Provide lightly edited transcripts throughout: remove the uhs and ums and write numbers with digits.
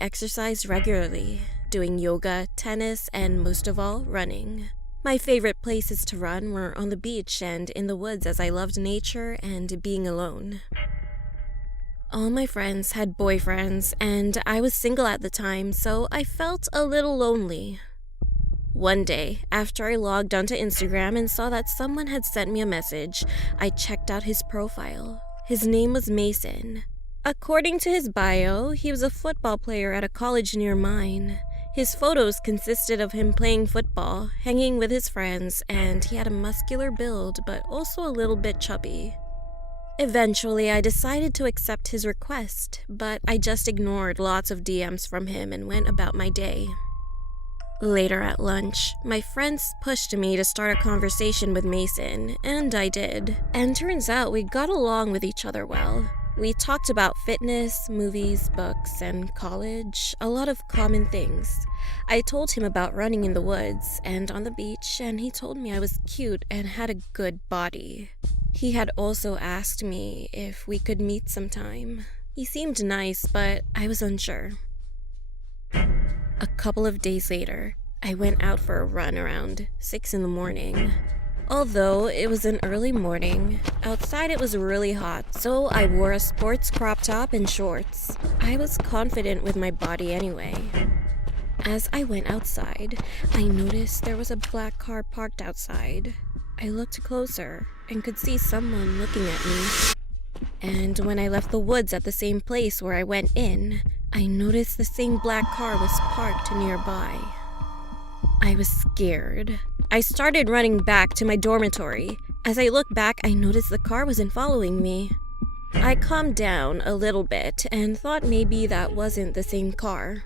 exercised regularly, doing yoga, tennis, and most of all, running. My favorite places to run were on the beach and in the woods as I loved nature and being alone. All my friends had boyfriends, and I was single at the time, so I felt a little lonely. One day, after I logged onto Instagram and saw that someone had sent me a message, I checked out his profile. His name was Mason. According to his bio, he was a football player at a college near mine. His photos consisted of him playing football, hanging with his friends, and he had a muscular build but also a little bit chubby. Eventually, I decided to accept his request, but I just ignored lots of DMs from him and went about my day. Later at lunch, my friends pushed me to start a conversation with Mason, and I did. And turns out we got along with each other well. We talked about fitness, movies, books, and college, a lot of common things. I told him about running in the woods and on the beach, and he told me I was cute and had a good body. He had also asked me if we could meet sometime. He seemed nice, but I was unsure. A couple of days later, I went out for a run around 6 in the morning. Although it was an early morning, outside it was really hot, so I wore a sports crop top and shorts. I was confident with my body anyway. As I went outside, I noticed there was a black car parked outside. I looked closer and could see someone looking at me. And when I left the woods at the same place where I went in, I noticed the same black car was parked nearby. I was scared. I started running back to my dormitory. As I looked back, I noticed the car wasn't following me. I calmed down a little bit and thought maybe that wasn't the same car.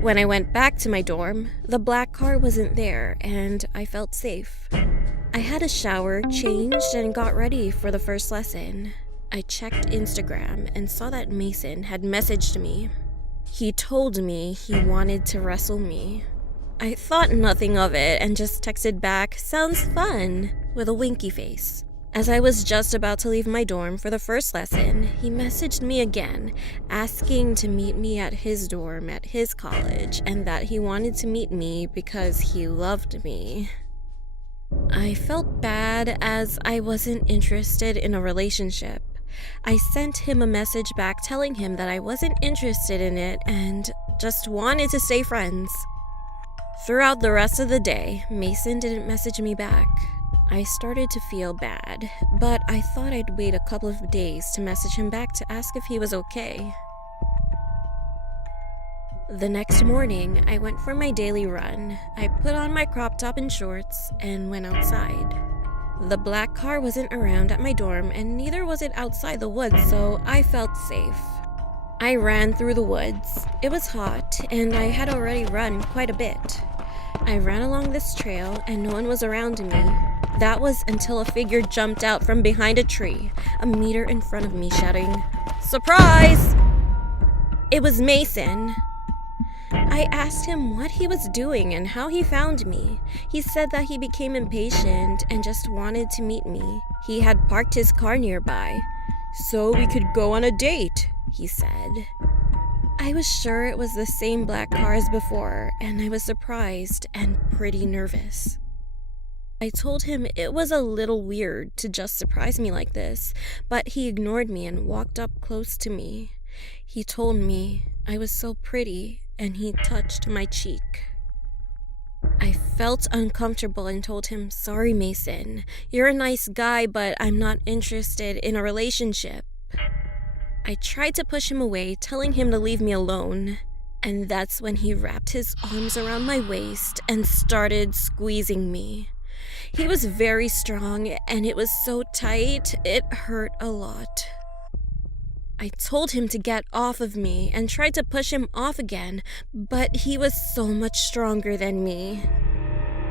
When I went back to my dorm, the black car wasn't there and I felt safe. I had a shower, changed, and got ready for the first lesson. I checked Instagram and saw that Mason had messaged me. He told me he wanted to wrestle me. I thought nothing of it and just texted back, "Sounds fun," with a winky face. As I was just about to leave my dorm for the first lesson, he messaged me again, asking to meet me at his dorm at his college and that he wanted to meet me because he loved me. I felt bad as I wasn't interested in a relationship. I sent him a message back telling him that I wasn't interested in it and just wanted to stay friends. Throughout the rest of the day, Mason didn't message me back. I started to feel bad, but I thought I'd wait a couple of days to message him back to ask if he was okay. The next morning, I went for my daily run. I put on my crop top and shorts and went outside. The black car wasn't around at my dorm and neither was it outside the woods, so I felt safe. I ran through the woods. It was hot and I had already run quite a bit. I ran along this trail and no one was around me. That was until a figure jumped out from behind a tree, a meter in front of me, shouting, "Surprise!" It was Mason. I asked him what he was doing and how he found me. He said that he became impatient and just wanted to meet me. He had parked his car nearby. "So we could go on a date," he said. I was sure it was the same black car as before, and I was surprised and pretty nervous. I told him it was a little weird to just surprise me like this, but he ignored me and walked up close to me. He told me I was so pretty, and he touched my cheek. I felt uncomfortable and told him, "Sorry, Mason. You're a nice guy, but I'm not interested in a relationship." I tried to push him away, telling him to leave me alone. And that's when he wrapped his arms around my waist and started squeezing me. He was very strong, and it was so tight, it hurt a lot. I told him to get off of me and tried to push him off again, but he was so much stronger than me.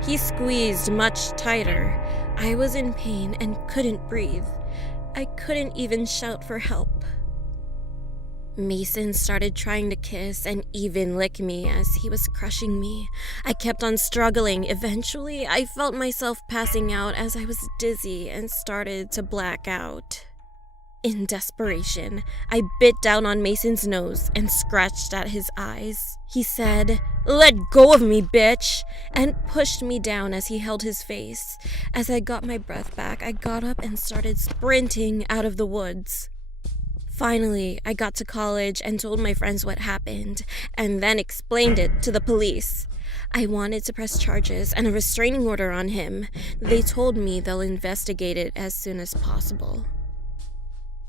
He squeezed much tighter. I was in pain and couldn't breathe. I couldn't even shout for help. Mason started trying to kiss and even lick me as he was crushing me. I kept on struggling. Eventually, I felt myself passing out as I was dizzy and started to black out. In desperation, I bit down on Mason's nose and scratched at his eyes. He said, "Let go of me, bitch," and pushed me down as he held his face. As I got my breath back, I got up and started sprinting out of the woods. Finally, I got to college and told my friends what happened, and then explained it to the police. I wanted to press charges and a restraining order on him. They told me they'll investigate it as soon as possible.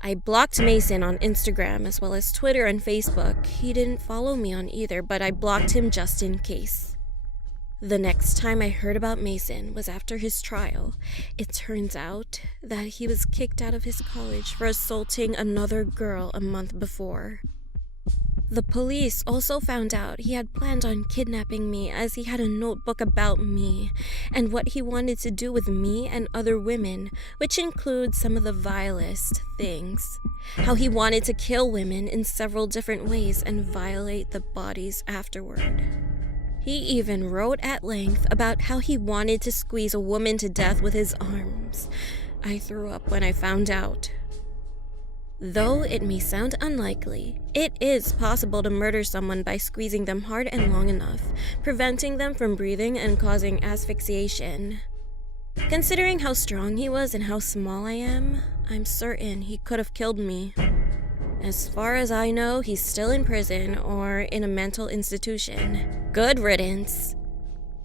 I blocked Mason on Instagram as well as Twitter and Facebook. He didn't follow me on either, but I blocked him just in case. The next time I heard about Mason was after his trial. It turns out that he was kicked out of his college for assaulting another girl a month before. The police also found out he had planned on kidnapping me, as he had a notebook about me and what he wanted to do with me and other women, which includes some of the vilest things. How he wanted to kill women in several different ways and violate the bodies afterward. He even wrote at length about how he wanted to squeeze a woman to death with his arms. I threw up when I found out. Though it may sound unlikely, it is possible to murder someone by squeezing them hard and long enough, preventing them from breathing and causing asphyxiation. Considering how strong he was and how small I am, I'm certain he could have killed me. As far as I know, he's still in prison or in a mental institution. Good riddance.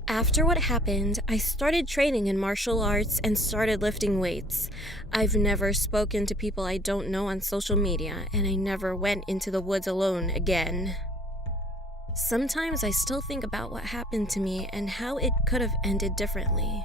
After what happened, I started training in martial arts and started lifting weights. I've never spoken to people I don't know on social media, and I never went into the woods alone again. Sometimes I still think about what happened to me and how it could have ended differently.